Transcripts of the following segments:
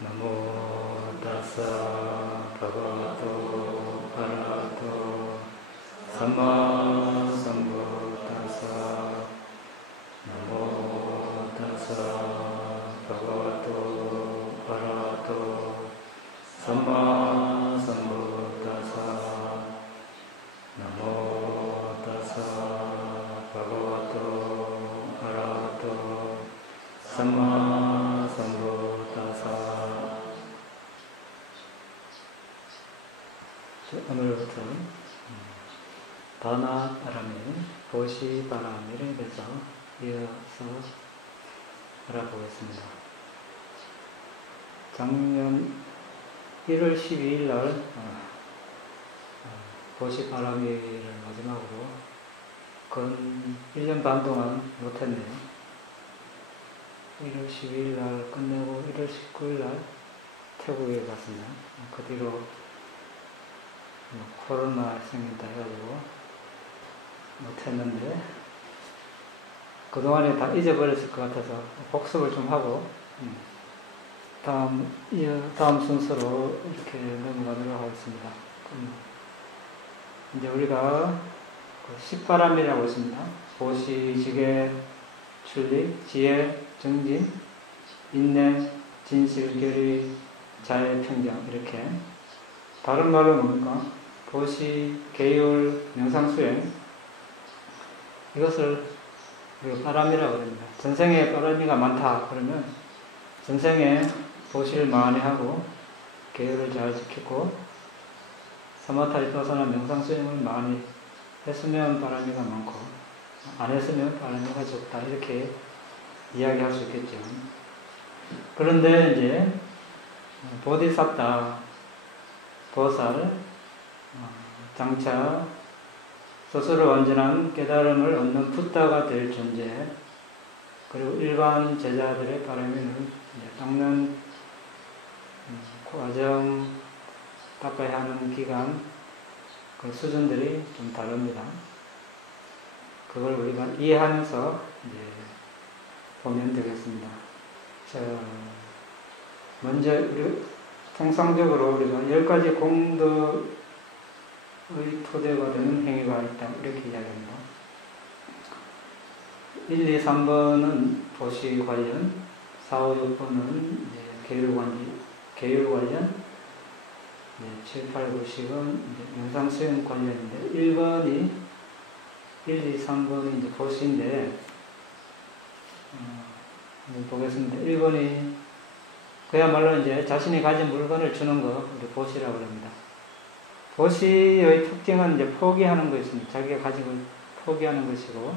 나모 타사 바가와토 아라하토 삼마 삼부타사 나모 타사 바가와토 아라하토 삼마 삼부타사 나모 타사 바가와토 아라하토 삼마 삼부타사. 오늘부터 다나바라미, 보시바라미에 대해서 이어서 알아보겠습니다. 작년 1월 12일 날 보시바라미를 마지막으로 건 1년 반 동안 못했네요. 1월 12일 날 끝내고 1월 19일 날 태국에 갔습니다. 그 뒤로 코로나 생긴다 해가지고 못했는데 그동안에 다 잊어버렸을 것 같아서 복습을 좀 하고 다음 순서로 이렇게 넘어가도록 하겠습니다. 이제 우리가 십바람이라고 있습니다. 보시, 지계, 출리, 지혜, 정진, 인내, 진실, 결의, 자애, 평정 이렇게. 다른 말로 뭡니까? 보시, 계율, 명상수행 이것을 우리가 바람이라고 합니다. 전생에 바람이가 많다 그러면 전생에 보시를 많이 하고 계율을 잘 지키고 사마타이파사나 명상수행을 많이 했으면 바람이가 많고 안 했으면 바람이가 적다 이렇게 이야기할 수 있겠죠. 그런데 이제 보디사타 보살, 장차 스스로 완전한 깨달음을 얻는 붓다가 될 존재, 그리고 일반 제자들의 바람을 닦는 과정, 닦아야 하는 기간, 그 수준들이 좀 다릅니다. 그걸 우리가 이해하면서 이제 보면 되겠습니다. 자, 먼저 통상적으로 우리가 10가지 공덕의 토대가 되는 행위가 있다 이렇게 이야기합니다. 1, 2, 3번은 보시 관련, 4, 5, 6번은 계율 관련, 7, 8, 9, 10은 명상수행 관련인데 1번이 1, 2, 3번이 이제 보시인데 보겠습니다. 1번이 그야말로 이제 자신이 가진 물건을 주는 거, 우리 보시라고 합니다. 보시의 특징은 이제 포기하는 것입니다. 자기가 가진 걸 포기하는 것이고,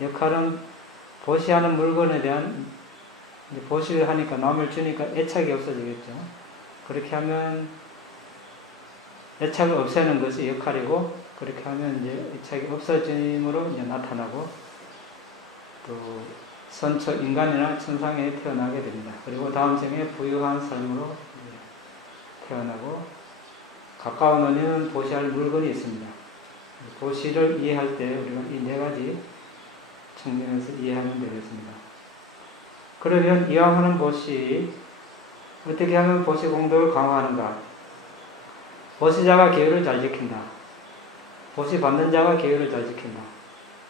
역할은 보시하는 물건에 대한, 이제 보시를 하니까 남을 주니까 애착이 없어지겠죠. 그렇게 하면 애착을 없애는 것이 역할이고, 그렇게 하면 이제 애착이 없어짐으로 이제 나타나고, 또 선처 인간이나 천상에 태어나게 됩니다. 그리고 다음 생에 부유한 삶으로 태어나고 가까운 언니는 보시할 물건이 있습니다. 보시를 이해할 때 우리가 이 4가지 측면에서 이해하면 되겠습니다. 그러면 이왕 하는 보시, 어떻게 하면 보시 공덕을 강화하는가? 보시자가 계율을 잘 지킨다. 보시 받는 자가 계율을 잘 지킨다.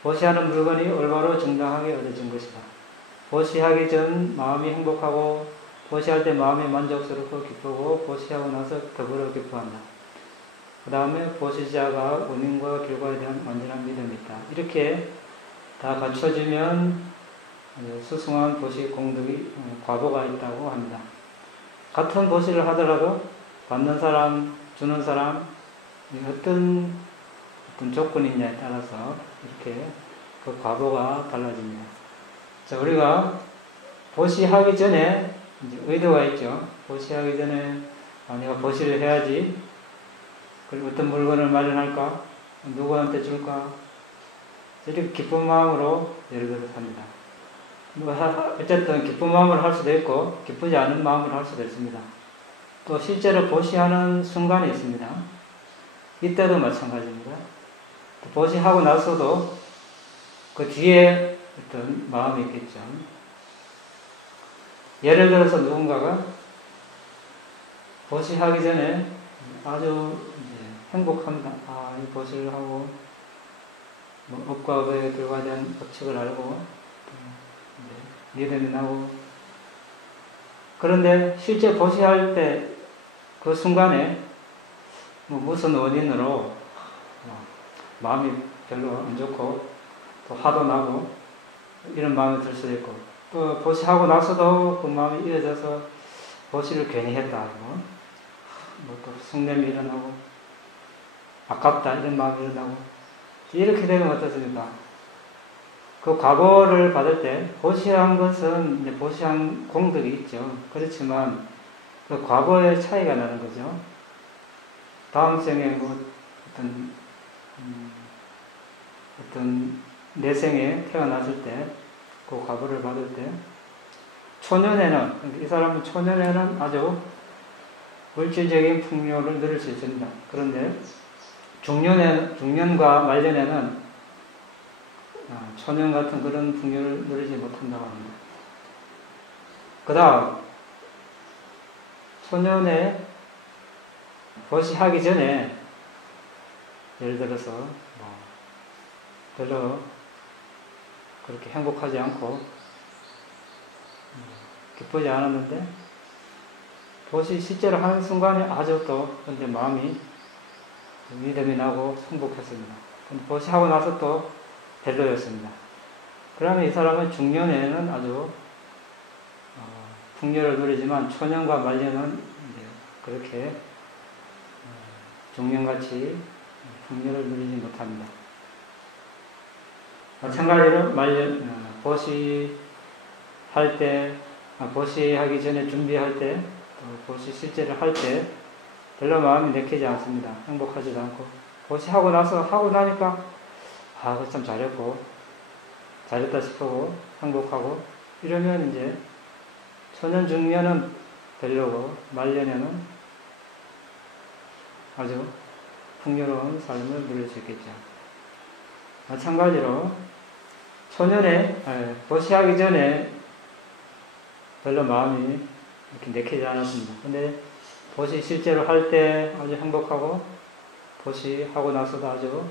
보시하는 물건이 올바로 정당하게 얻어진 것이다. 보시하기 전 마음이 행복하고 보시할 때 마음이 만족스럽고 기쁘고 보시하고 나서 더불어 기뻐한다. 그 다음에 보시자가 원인과 결과에 대한 완전한 믿음이 있다. 이렇게 다 갖춰지면 수승한 보시 공덕이 과보가 있다고 합니다. 같은 보시를 하더라도 받는 사람, 주는 사람 어떤 조건이 있냐에 따라서 이렇게 그 과보가 달라집니다. 자, 우리가 보시하기 전에 이제 의도가 있죠. 보시하기 전에 내가 보시를 해야지. 그리고 어떤 물건을 마련할까? 누구한테 줄까? 이렇게 기쁜 마음으로 예를 들어서 합니다. 어쨌든 기쁜 마음으로 할 수도 있고 기쁘지 않은 마음으로 할 수도 있습니다. 또 실제로 보시하는 순간이 있습니다. 이때도 마찬가지입니다. 보시하고 나서도 그 뒤에 어떤 마음이 있겠죠. 예를 들어서 누군가가 보시하기 전에 아주 이제 행복합니다. 이 보시를 하고, 업과 업의 결과에 대한 법칙을 알고, 믿음이 나고, 그런데 실제 보시할 때 그 순간에 무슨 원인으로 마음이 별로 안 좋고, 또 화도 나고, 이런 마음이 들 수도 있고, 또 보시하고 나서도 그 마음이 이어져서 보시를 괜히 했다. 또 숭냄이 일어나고, 아깝다. 이런 마음이 일어나고, 이렇게 되면 어떻습니까? 그 과보를 받을 때, 보시한 것은 이제 보시한 공덕이 있죠. 그렇지만, 그 과보의 차이가 나는 거죠. 다음 생에 어떤 내생에 태어났을 때, 그 과보를 받을 때, 초년에는, 이 사람은 초년에는 아주 물질적인 풍요를 누릴 수 있습니다. 그런데 중년과 말년에는 초년 같은 그런 풍요를 누리지 못한다고 합니다. 그 다음, 초년에 보시하기 전에, 예를 들어서, 별로 그렇게 행복하지 않고, 기쁘지 않았는데, 보시 실제로 하는 순간에 아주 또, 근데 마음이 믿음이 나고 행복했습니다. 근데 보시하고 나서 또 별로였습니다. 그러면 이 사람은 중년에는 아주 풍요를 누리지만 초년과 말년은 그렇게 중년같이 풍요를 누리지 못합니다. 마찬가지로 보시할 때, 보시하기 전에 준비할 때, 보시 실제를 할 때 별로 마음이 내키지 않습니다. 행복하지도 않고, 보시하고 나니까 그거 참 잘했고, 잘했다 싶고, 행복하고, 이러면 이제 초년 중년은 별로고, 말년에는 아주 풍요로운 삶을 누릴 수 있겠죠. 마찬가지로 초년에 보시하기 전에 별로 마음이 이렇게 내키지 않았습니다. 근데 보시 실제로 할 때 아주 행복하고, 보시하고 나서도 아주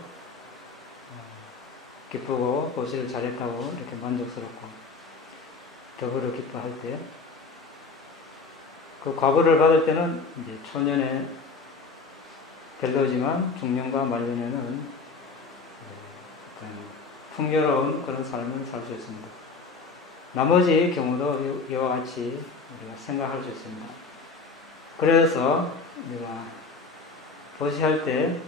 기쁘고, 보시를 잘했다고 이렇게 만족스럽고 더불어 기뻐할 때, 그 과보를 받을 때는 이제 초년에 별로지만 중년과 말년에는 풍요로운 그런 삶을 살 수 있습니다. 나머지 경우도 이와 같이 우리가 생각할 수 있습니다. 그래서 우리가 보시할 때,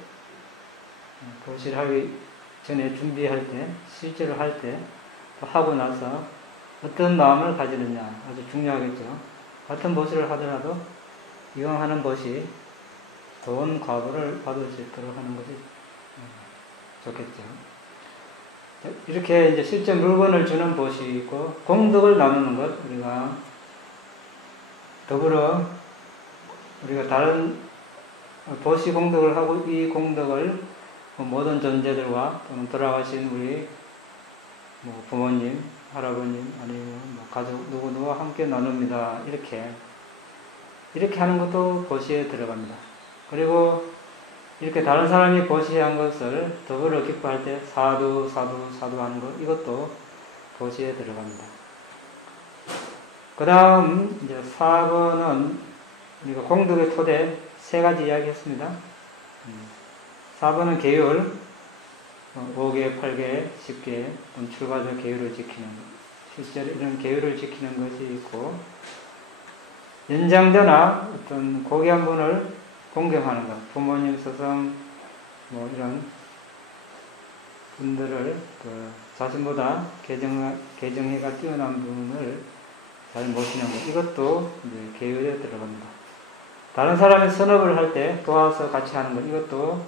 보시를 하기 전에 준비할 때, 실제로 할 때, 또 하고 나서 어떤 마음을 가지느냐 아주 중요하겠죠. 같은 보시를 하더라도 이왕 하는 보시 좋은 과보를 받을 수 있도록 하는 것이 좋겠죠. 이렇게 이제 실제 물건을 주는 보시 있고, 공덕을 나누는 것, 우리가 더불어 우리가 다른 보시 공덕을 하고, 이 공덕을 모든 존재들과 또는 돌아가신 우리 부모님, 할아버님, 아니면 가족 누구누구와 함께 나눕니다. 이렇게 하는 것도 보시에 들어갑니다. 그리고 이렇게 다른 사람이 보시한 것을 더불어 기뻐할 때 사두 하는 것, 이것도 보시에 들어갑니다. 그 다음 이제 4번은 우리가 공덕의 토대 3가지 이야기했습니다. 4번은 계율, 5개, 8개, 10개, 출가적 계율을 지키는 것. 실제로 이런 계율을 지키는 것이 있고, 연장자나 어떤 고귀한 분을 공경하는 것, 부모님, 스승, 이런 분들을 자신보다 개정해가 뛰어난 분을 잘 모시는 것, 이것도 이제 계율에 들어갑니다. 다른 사람이 선업을 할 때 도와서 같이 하는 것, 이것도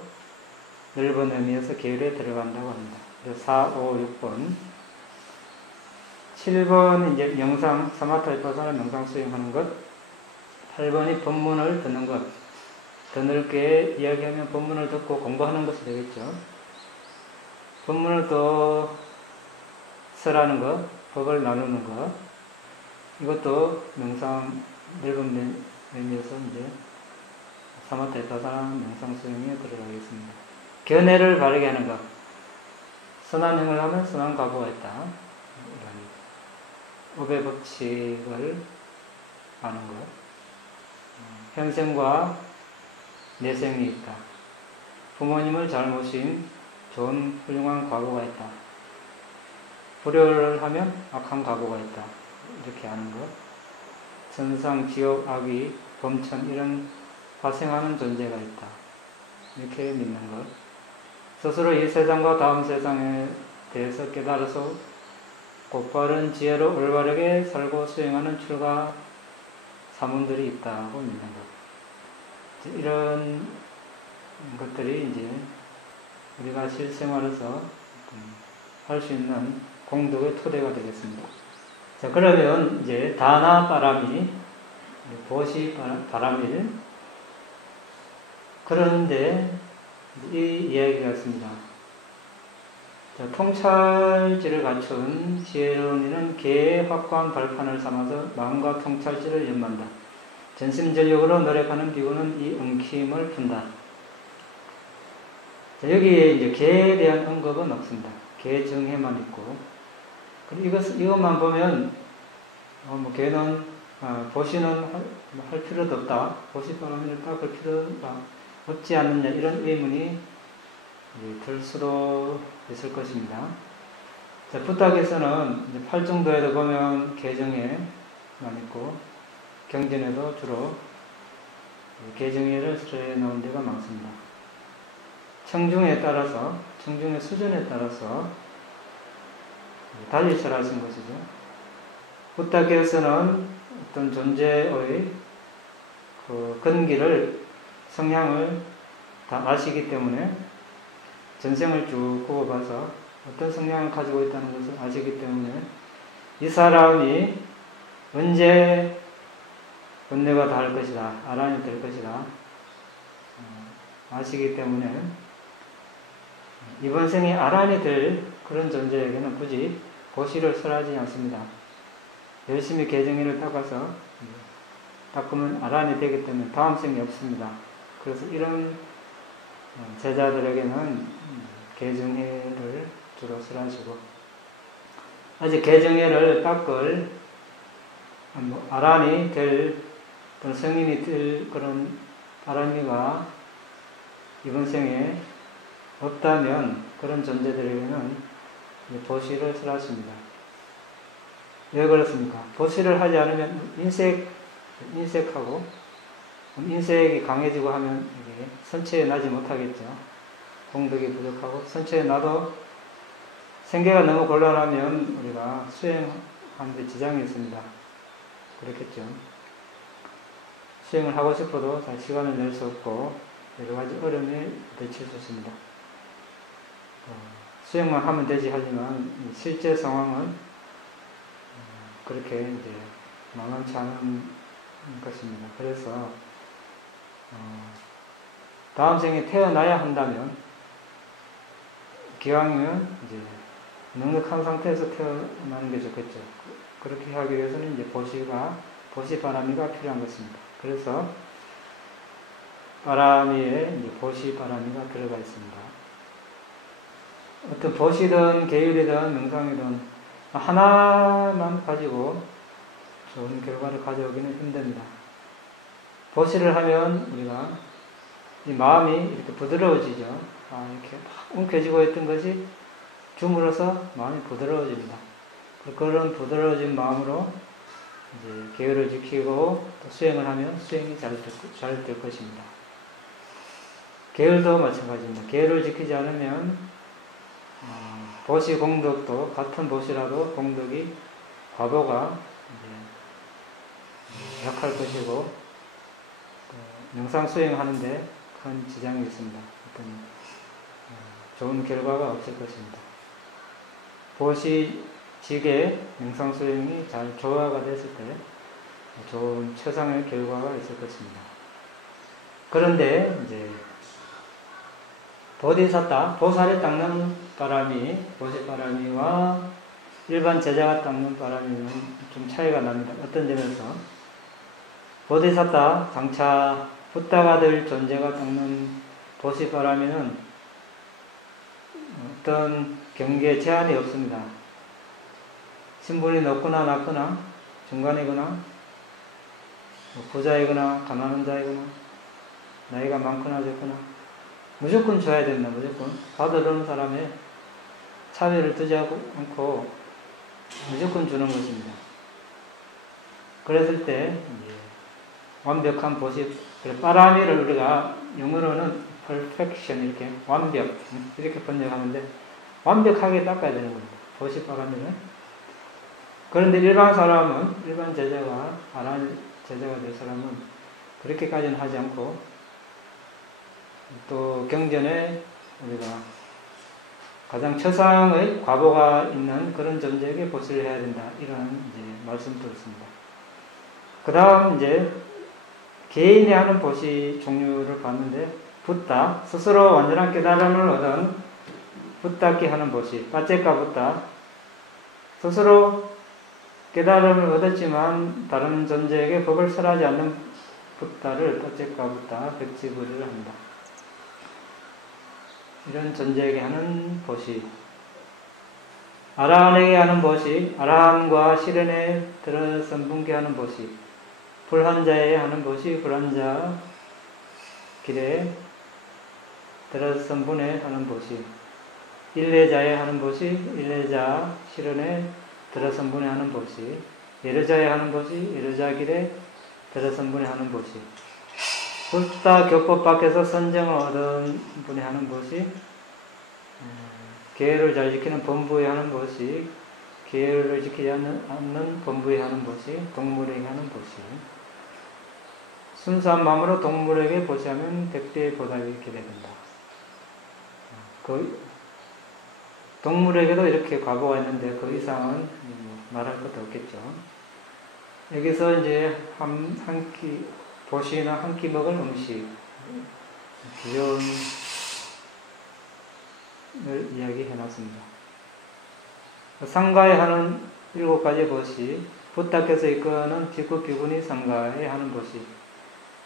넓은 의미에서 계율에 들어간다고 합니다. 그래서 4, 5, 6번. 7번 이제 명상, 사마타 위파사나 명상 수행하는 것. 8번이 법문을 듣는 것. 더 넓게 이야기하면 법문을 듣고 공부하는 것이 되겠죠. 법문을 또 설하는 것, 법을 나누는 것. 이것도 명상 넓은 의미에서 이제 사마타의 다산한 명상수행에 들어가겠습니다. 견해를 바르게 하는 것. 선한 행을 하면 선한 과보가 있다. 이런 업의 법칙을 아는 것. 현생과 내생이 있다. 부모님을 잘 모신 좋은 훌륭한 과보가 있다. 불효를 하면 악한 과보가 있다. 이렇게 아는 것. 천상, 지옥, 악귀, 범천 이런 발생하는 존재가 있다. 이렇게 믿는 것. 스스로 이 세상과 다음 세상에 대해서 깨달아서 곧바른 지혜로 올바르게 살고 수행하는 출가 사문들이 있다고 믿는 것. 이런 것들이 이제 우리가 실생활에서 할 수 있는 공덕의 토대가 되겠습니다. 자, 그러면 이제 다나 바라미, 보시 바라밀. 그런데 이 이야기가 있습니다. 자, 통찰지를 갖춘 지혜로운 이는 개의 확고한 발판을 삼아서 마음과 통찰지를 연만다. 전심전력으로 노력하는 비구는 이 엉킴을 푼다. 자, 여기에 이제 개에 대한 언급은 없습니다. 개 정해만 있고. 이것만 보면, 개는, 보시는 할 필요도 없다. 보시 바람을 닦을 필요가 없지 않느냐. 이런 의문이 들 수도 있을 것입니다. 자, 부탁에서는 이제 팔정도에도 보면 개정해만 있고, 경전에도 주로 개정해를 설해 놓은 데가 많습니다. 청중에 따라서, 청중의 수준에 따라서 달리 설하신 것이죠. 부탁에서는 어떤 존재의 그 근기를, 성향을 다 아시기 때문에 전생을 쭉 굽어봐서 어떤 성향을 가지고 있다는 것을 아시기 때문에 이 사람이 언제 은혜가 닿을 것이다, 아란이 될 것이다 아시기 때문에 이번 생에 아란이 될 그런 존재에게는 굳이 보시를 설하지 않습니다. 열심히 개정의를 닦아서 닦으면 아란이 되기 때문에 다음 생이 없습니다. 그래서 이런 제자들에게는 개정회를 주로 설하시고, 아직 개정회를 닦을 아란이 될 또는 성인이 될 그런 아란이가 이번 생에 없다면 그런 존재들에게는 보시를 설하십니다. 왜 그렇습니까? 보시를 하지 않으면 인색하고 인색이 강해지고 하면 이게 선체에 나지 못하겠죠. 공덕이 부족하고 선체에 나도 생계가 너무 곤란하면 우리가 수행하는 데 지장이 있습니다. 그렇겠죠. 수행을 하고 싶어도 잘 시간을 낼 수 없고 여러 가지 어려움에 부딪힐 수 있습니다. 수행만 하면 되지 하지만 실제 상황은 그렇게 이제 만만치 않은 것입니다. 그래서 다음 생에 태어나야 한다면 기왕이면 이제 넉넉한 상태에서 태어나는 게 좋겠죠. 그렇게 하기 위해서는 이제 보시 바람이가 필요한 것입니다. 그래서 바람이에 이제 보시 바람이가 들어가 있습니다. 어떤 보시든 계율이든 명상이든 하나만 가지고 좋은 결과를 가져오기는 힘듭니다. 보시를 하면 우리가 이 마음이 이렇게 부드러워지죠. 이렇게 막 움켜쥐고 있던 것이 줌으로써 마음이 부드러워집니다. 그런 부드러워진 마음으로 이제 계율을 지키고 또 수행을 하면 수행이 잘 될 것입니다. 계율도 마찬가지입니다. 계율을 지키지 않으면 보시 공덕도 같은 보시라도 공덕이 과보가 이제 약할 것이고 명상 수행하는데 큰 지장이 있습니다. 어떤 좋은 결과가 없을 것입니다. 보시 직의 명상 수행이 잘 조화가 됐을 때 좋은 최상의 결과가 있을 것입니다. 그런데 이제 보디사타, 보살이 닦는 바람이, 보시바람이와 일반 제자가 닦는 바람이는 좀 차이가 납니다. 어떤 점에서 보디사타 장차 붓다가 될 존재가 닦는 보시바람에는 어떤 경계에 제한이 없습니다. 신분이 높거나 낮거나 중간이거나 부자이거나 가난한 자이거나 나이가 많거나 적거나 무조건 줘야 된다. 무조건 받으려는 사람의 차별을 두지 않고 무조건 주는 것입니다. 그랬을 때 완벽한 보시, 빠라미를 우리가 영어로는 perfection 이렇게 완벽 이렇게 번역하는데 완벽하게 닦아야 되는 겁니다. 보시 빠라미는. 그런데 일반 사람은, 일반 제자가 아란 제자가 될 사람은 그렇게까지는 하지 않고 또 경전에 우리가 가장 최상의 과보가 있는 그런 존재에게 보시를 해야 된다. 이런 이제 말씀도 있습니다. 그 다음 이제 개인이 하는 보시 종류를 봤는데 붓다, 스스로 완전한 깨달음을 얻은 붓다께 하는 보시, 빠체카 붓다, 스스로 깨달음을 얻었지만 다른 존재에게 법을 설하지 않는 붓다를 빠체카 붓다, 백지부리를 합니다. 이런 존재에게 하는 보시. 아라한에게 하는 보시, 아라한과 실현에 들어선 분께 하는 보시, 불한자에 하는 보시, 불한자 길에 들어선 분에 하는 보시, 일례자에 하는 보시, 일례자 실현에 들어선 분에 하는 보시, 예르자에 하는 보시, 예르자 길에 들어선 분에 하는 보시, 붓다 교법 밖에서 선정을 얻은 분이 하는 보시, 계율을 잘 지키는 범부에 하는 보시, 계율을 지키지 않는 범부에 하는 보시, 동물에게 하는 보시. 순수한 마음으로 동물에게 보시하면 100배의 보답이 기대된다. 동물에게도 이렇게 과보가 있는데 그 이상은 말할 것도 없겠죠. 여기서 이제 한 끼, 보시나 한 끼 먹을 음식, 기존을 이야기해 놨습니다. 상가에 하는 7가지 보시, 붓다께서 이끄는 비구 비구니 상가에 하는 보시,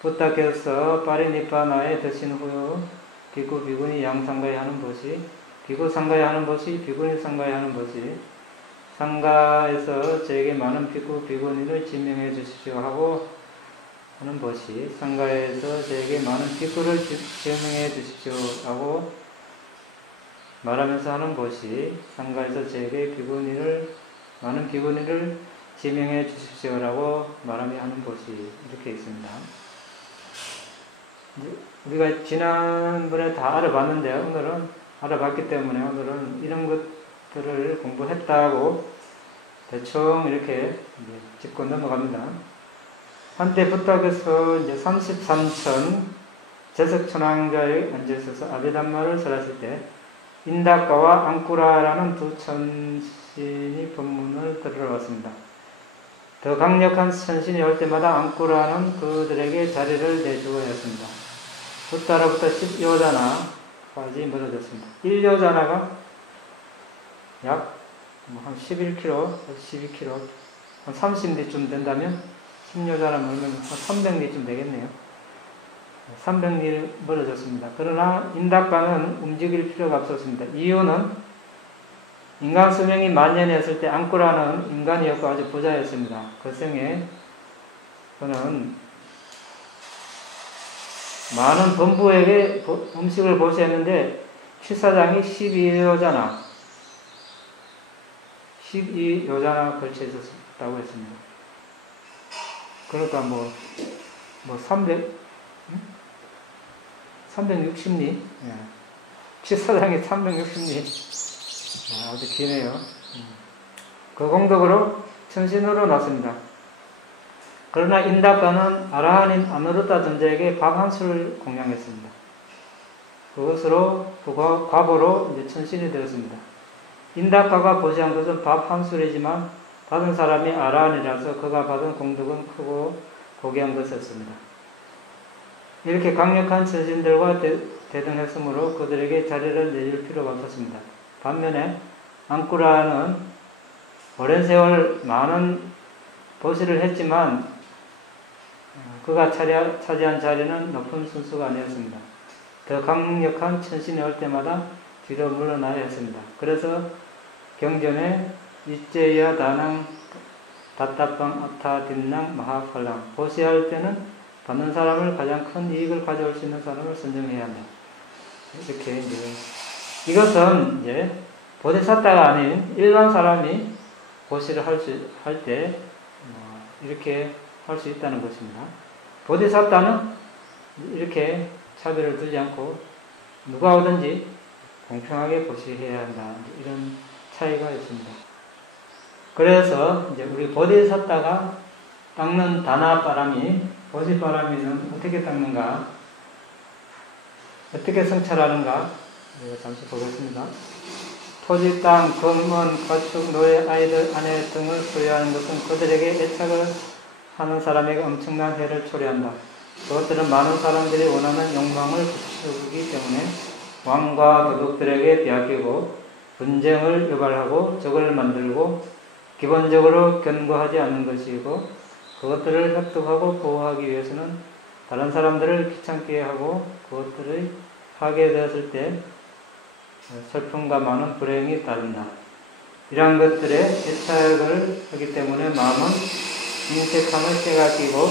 붓다께서 파리니파나에 드신 후 비구 비구니 양상가에 하는 보시, 비구 상가에 하는 보시, 비구니 상가에 하는 보시, 상가에서 저에게 많은 비구 비구니를 지명해 주십시오 하고 하는 보시, 상가에서 저에게 많은 비구를 지명해 주십시오 하고 말하면서 하는 보시, 상가에서 저에게 많은 비구니를 지명해 주십시오라고 말하며 하는 보시, 이렇게 있습니다. 우리가 지난번에 다 알아봤는데 오늘은 알아봤기 때문에 오늘은 이런 것들을 공부했다고 대충 이렇게 짚고 넘어갑니다. 한때 붓다께서 이제 33천 제석천왕자에 앉아있어서 아비담마를 설하실 때 인다카와 앙쿠라라는 두 천신이 법문을 들으러 왔습니다. 더 강력한 천신이 올 때마다 앙쿠라는 그들에게 자리를 내주어야 했습니다. 붓다로부터 10요자나까지 멀어졌습니다. 1요자나가 약 한 11km, 12km, 한 30리쯤 된다면 10요자나 멀면 한 300리쯤 되겠네요. 300리 멀어졌습니다. 그러나 인다카는 움직일 필요가 없었습니다. 이유는 인간 수명이 만년이었을 때 앙쿠라는 인간이었고 아주 부자였습니다. 그 생에 그는 많은 범부에게 음식을 보시했는데 취사장이 12요자나 걸쳐 있었다고 했습니다. 그러니까 360리? 예. 취사장이 360리. 아주 기네요. 그 공덕으로 천신으로 났습니다. 그러나 인다카는 아라한인 아누르타 존재에게 밥 한 술을 공양했습니다. 그것으로 과보로 이제 천신이 되었습니다. 인다카가 보시한 것은 밥 한 술이지만 받은 사람이 아라한이라서 그가 받은 공덕은 크고 고귀한 것이었습니다. 이렇게 강력한 천신들과 대등했으므로 그들에게 자리를 내줄 필요가 없었습니다. 반면에 앙쿠라는 오랜 세월 많은 보시를 했지만 그가 차지한 자리는 높은 순수가 아니었습니다. 더 강력한 천신이 올 때마다 뒤로 물러나야 했습니다. 그래서 경전에 이제야 다낭 다따빵 아타 딘낭 마하팔랑 보시할 때는 받는 사람을 가장 큰 이익을 가져올 수 있는 사람을 선정해야 한다. 이렇게 이것은 이제 보디사타가 아닌 일반 사람이 보시를 할 때 이렇게 할 수 있다는 것입니다. 보디사타는 이렇게 차별을 두지 않고 누가 오든지 공평하게 보시해야 한다. 이런 차이가 있습니다. 그래서 이제 우리 보디사타가 닦는 다나바람이 보시바람이는 어떻게 닦는가, 어떻게 성찰하는가 잠시 보겠습니다. 토지, 땅, 금원, 가축, 노예, 아이들, 아내 등을 소유하는 것은 그들에게 애착을 하는 사람에게 엄청난 해를 초래한다. 그것들은 많은 사람들이 원하는 욕망을 부추기기 때문에 왕과 도둑들에게 빼앗기고 분쟁을 유발하고 적을 만들고 기본적으로 견고하지 않는 것이고, 그것들을 획득하고 보호하기 위해서는 다른 사람들을 귀찮게 하고 그것들을 파괴되었을 때 슬픔과 많은 불행이 따른다. 이러한 것들에 애착을 하기 때문에 마음은 인색함을 빼앗기고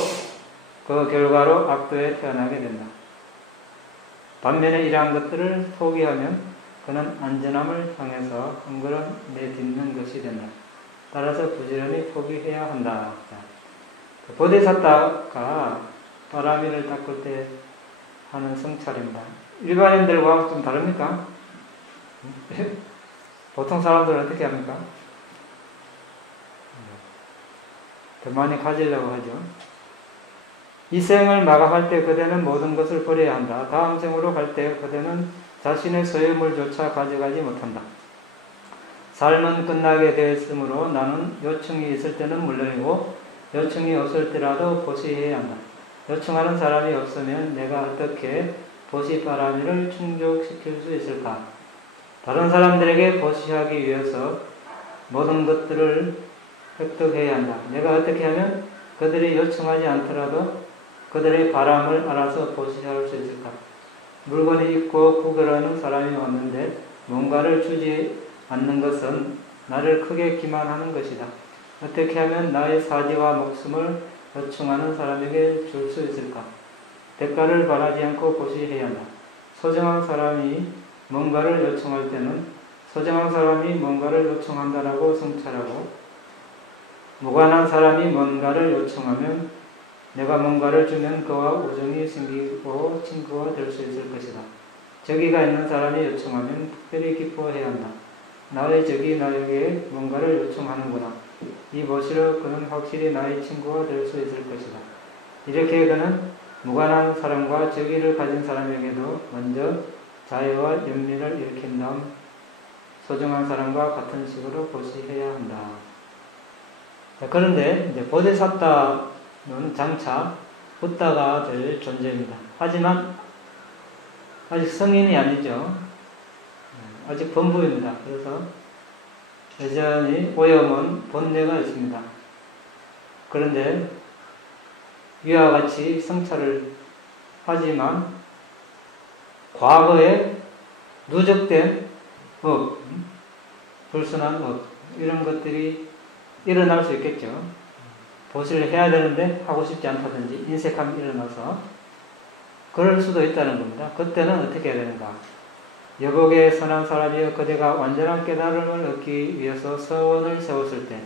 그 결과로 악도에 태어나게 된다. 반면에 이러한 것들을 포기하면 그는 안전함을 향해서 한 걸음 내딛는 것이 된다. 따라서 부지런히 포기해야 한다. 보디사타가 바라미를 닦을 때 하는 성찰입니다. 일반인들과 좀 다릅니까? 보통 사람들은 어떻게 합니까? 더 많이 가지려고 하죠. 이 생을 마감할 때 그대는 모든 것을 버려야 한다. 다음 생으로 갈 때 그대는 자신의 소유물조차 가져가지 못한다. 삶은 끝나게 되었으므로 나는 요청이 있을 때는 물론이고 요청이 없을 때라도 보시해야 한다. 요청하는 사람이 없으면 내가 어떻게 보시바라미를 충족시킬 수 있을까? 다른 사람들에게 보시하기 위해서 모든 것들을 획득해야 한다. 내가 어떻게 하면 그들이 요청하지 않더라도 그들의 바람을 알아서 보시할 수 있을까? 물건이 있고 구걸하는 사람이 왔는데 뭔가를 주지 않는 것은 나를 크게 기만하는 것이다. 어떻게 하면 나의 사지와 목숨을 요청하는 사람에게 줄 수 있을까? 대가를 바라지 않고 보시해야 한다. 소중한 사람이 뭔가를 요청할 때는 소중한 사람이 뭔가를 요청한다라고 성찰하고, 무관한 사람이 뭔가를 요청하면 내가 뭔가를 주면 그와 우정이 생기고 친구가 될 수 있을 것이다. 적의가 있는 사람이 요청하면 특별히 기뻐해야 한다. 나의 적이 나에게 뭔가를 요청하는구나. 이 모시로 그는 확실히 나의 친구가 될 수 있을 것이다. 이렇게 그는 무관한 사람과 적의를 가진 사람에게도 먼저 자애와 연민을 일으킨 다음 소중한 사람과 같은 식으로 보시해야 한다. 자, 그런데 이제 보디사타는 장차 붓다가 될 존재입니다. 하지만 아직 성인이 아니죠. 아직 범부입니다. 그래서 여전히 오염은 본뇌가 있습니다. 그런데 위와 같이 성찰을 하지만 과거에 누적된 업, 불순한 업, 이런 것들이 일어날 수 있겠죠. 보시를 해야 되는데 하고 싶지 않다든지 인색함이 일어나서 그럴 수도 있다는 겁니다. 그때는 어떻게 해야 되는가? 여복의 선한 사람이여 그대가 완전한 깨달음을 얻기 위해서 서원을 세웠을 때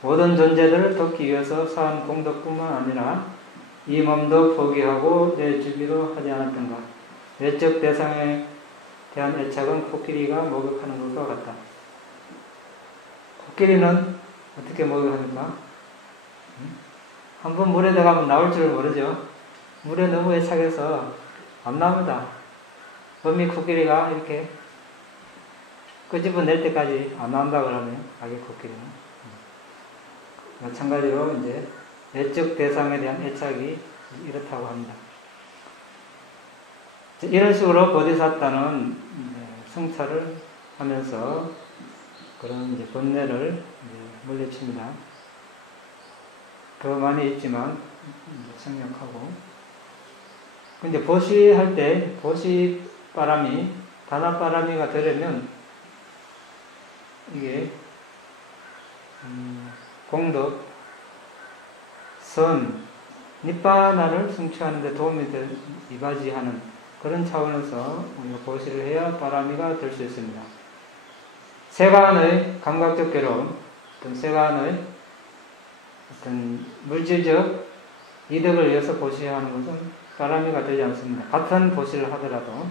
모든 존재들을 돕기 위해서 쌓은 공덕뿐만 아니라 이 몸도 포기하고 내 주기로 하지 않았던가? 외적 대상에 대한 애착은 코끼리가 목욕하는 것과 같다. 코끼리는 어떻게 목욕합니까? 한번 물에 들어가면 나올 줄 모르죠. 물에 너무 애착해서 안 나옵니다. 어미 코끼리가 이렇게 끄집어낼 때까지 안 나온다 그러면 아기 코끼리는 마찬가지로 이제 외적 대상에 대한 애착이 이렇다고 합니다. 이런 식으로 보디사타는 성찰을 하면서 그런 이제 번뇌를 물리칩니다. 더 많이 있지만 생략하고. 근데 보시할 때 보시 바람이 단합바람이가 되려면 이게 공덕, 선, 니빠나를 성취하는 데 도움이 이바지하는 그런 차원에서 우리가 보시를 해야 바람이가 될 수 있습니다. 세간의 감각적 괴로움, 어떤 세간의 어떤 물질적 이득을 위해서 보시하는 것은 바람이가 되지 않습니다. 같은 보시를 하더라도.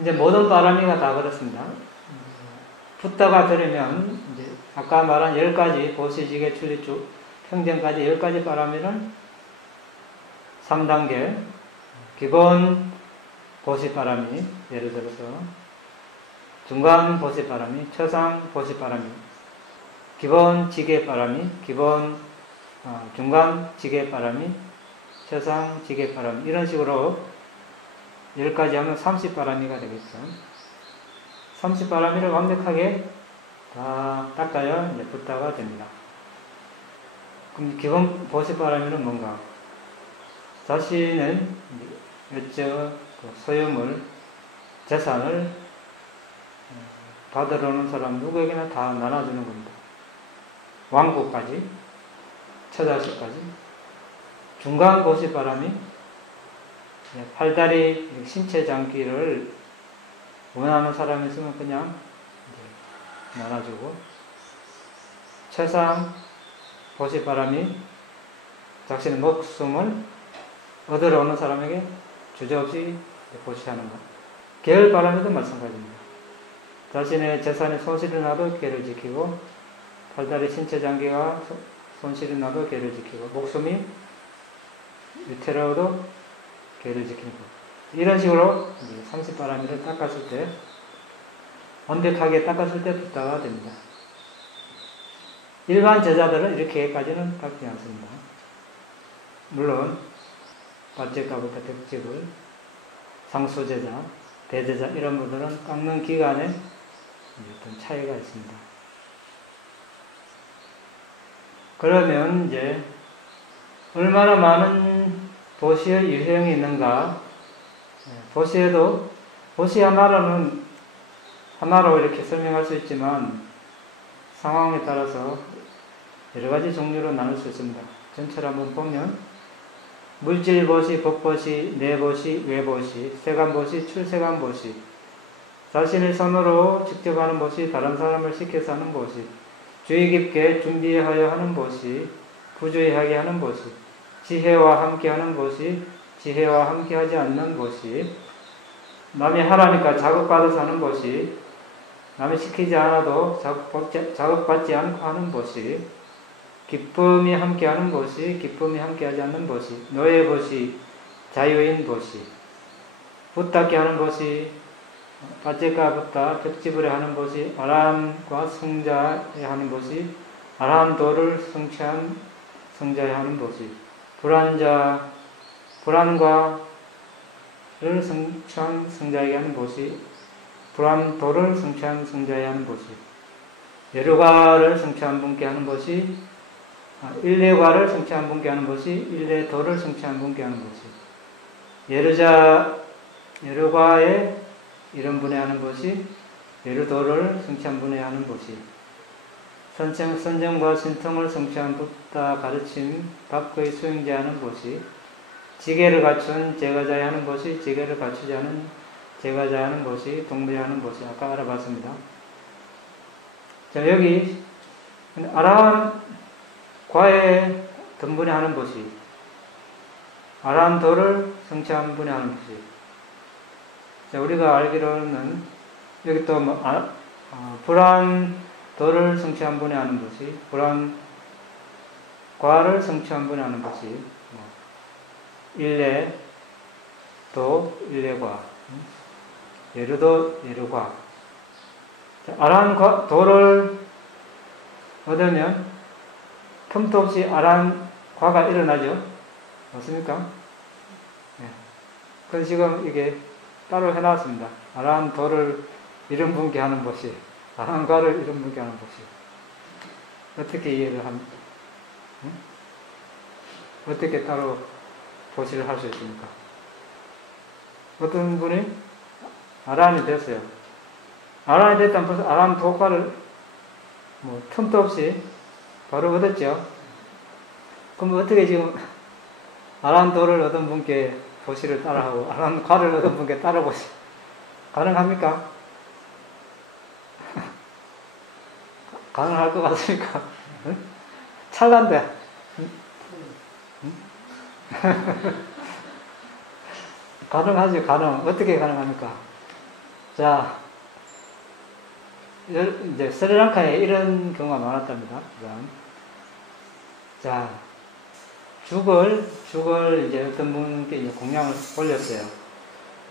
이제 모든 바람이가 다 그렇습니다. 붓다가 들으면 이제 아까 말한 10가지 보시지계 출리주 평정까지 10가지 바람이는 3단계 기본 보시바람이 예를 들어서 중간 보시바람이 최상 보시바람이 기본 지계바람이 중간 지계바람이 최상 지계바람 이런 식으로 10가지 하면 30바람이가 되겠죠. 30바람이를 완벽하게 다 닦아야 이제 붓다가 됩니다. 그럼 기본 보시바람이는 뭔가? 자신은 외적 소유물, 재산을 받으러 오는 사람 누구에게나 다 나눠주는 겁니다. 왕국까지, 처자식까지. 중간 보시바람이 팔다리 신체 장기를 원하는 사람이 있으면 그냥 나눠주고, 최상 보시바람이 자신의 목숨을 얻으러 오는 사람에게 주저없이 보시하는 것. 계열바람에도 마찬가지입니다. 자신의 재산의 손실이 나도 계를 지키고, 팔다리 신체 장기가 손실이 나도 계를 지키고, 목숨이 위태로워도 계를 지키는 것. 이런 식으로 30바람이를 닦았을 때, 완벽하게 닦았을 때 붓다가 됩니다. 일반 제자들은 이렇게까지는 닦지 않습니다. 물론 바제가부터 벽직을 상수제자, 대제자 이런 분들은 깎는 기간에 어떤 차이가 있습니다. 그러면 이제 얼마나 많은 보시의 유형이 있는가? 보시에도 보시 하나로 이렇게 설명할 수 있지만 상황에 따라서 여러 가지 종류로 나눌 수 있습니다. 전체를 한번 보면 물질보시, 법보시, 내보시, 외보시, 세간보시, 출세간보시, 자신의 손으로 직접 하는 보시, 다른 사람을 시켜서 하는 보시, 주의 깊게 준비하여 하는 보시, 부주의하게 하는 보시, 지혜와 함께 하는 보시, 지혜와 함께 하지 않는 보시, 남이 하라니까 자극받아서 하는 보시, 남이 시키지 않아도 자극받지 않고 하는 보시, 기쁨이 함께하는 보시, 기쁨이 함께하지 않는 보시, 노예 보시, 자유인 보시, 붓닦게 하는 보시, 바제가 붓다, 벽지불에 하는 보시, 아람과 성자에 하는 보시, 아람도를 성취한 성자에 하는 보시, 불안과를 성취한 성자에게 하는 보시, 불안도를 성취한 성자에 하는 보시, 예루가를 성취한 분께 하는 보시, 일례과를 성취한 분께 하는 것이 일례도를 성취한 분께 하는 것이 예루과에 이런 분에 하는 것이 예루도를 성취한 분에 하는 것이 선정과 신통을 성취한 붓다 가르침 밖의 수행자 하는 것이 지계를 갖춘 제가자에 하는 것이 지계를 갖추지 않은 제가자에 하는 것이 동무에 하는 것이 아까 알아봤습니다. 자, 여기 아람 과에 등분해 하는 것이 아람도를 성취한 분에 하는 것이 자, 우리가 알기로는 여기 또 불안도를 성취한 분에 하는 것이 불안과를 성취한 분에 하는 것이 일례도 일례과 예루도 예루과 아람도를 얻으면 틈도 없이 아람과가 일어나죠. 맞습니까? 네. 그래서 지금 이게 따로 해놨습니다. 아람도를 이런 분께 하는 것이, 아람과를 이런 분께 하는 것이. 어떻게 이해를 어떻게 따로 보시를 할 수 있습니까? 어떤 분이 아란이 됐어요. 아란이 됐다면 벌써 아란 도과를 뭐 틈도 없이 바로 얻었죠. 그럼 어떻게 지금 아란도를 얻은 분께 보시를 따라하고 아란과를 얻은 분께 따라보시 가능합니까? 가능할 것 같습니까? 응? 찰난데. 응? 가능하지, 가능. 어떻게 가능합니까? 자, 이제 스리랑카에 이런 경우가 많았답니다. 자, 죽을 이제 어떤 분께 이제 공양을 올렸어요.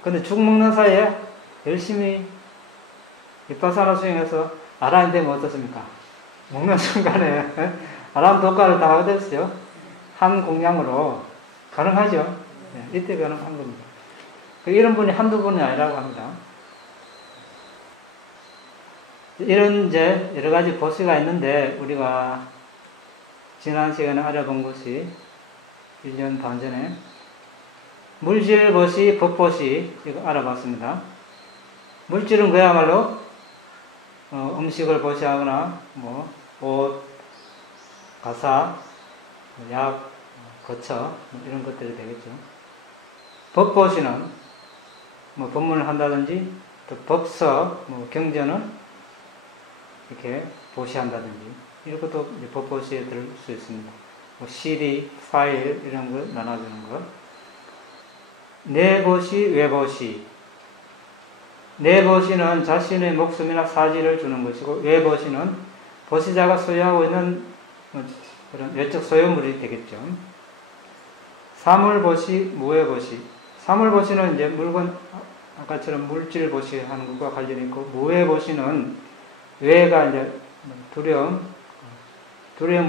근데 죽 먹는 사이에 열심히 윗바사나 수행해서 아란이 되면 어떻습니까? 먹는 순간에 아란 도가를 다 얻었어요. 한 공양으로. 가능하죠? 네, 이때 가능한 겁니다. 이런 분이 한두 분이 아니라고 합니다. 이런 이제 여러 가지 보시가 있는데 우리가 지난 시간에 알아본 것이 1년 반 전에 물질 보시, 법 보시 이거 알아봤습니다. 물질은 그야말로 음식을 보시하거나 뭐 옷, 가사, 약, 거처 뭐 이런 것들이 되겠죠. 법 보시는 뭐 법문을 한다든지 또 법서, 뭐 경전은 이렇게 보시한다든지 이런 것도 법 보시에 들을 수 있습니다. 뭐 CD, 파일 이런 거 나눠주는 거. 내보시, 외보시. 내보시는 자신의 목숨이나 사지를 주는 것이고 외보시는 보시자가 소유하고 있는 그런 외적 소유물이 되겠죠. 사물보시, 무외보시. 사물보시는 이제 물건 아까처럼 물질 보시하는 것과 관련이 있고 무외보시는 외가 이제 두려움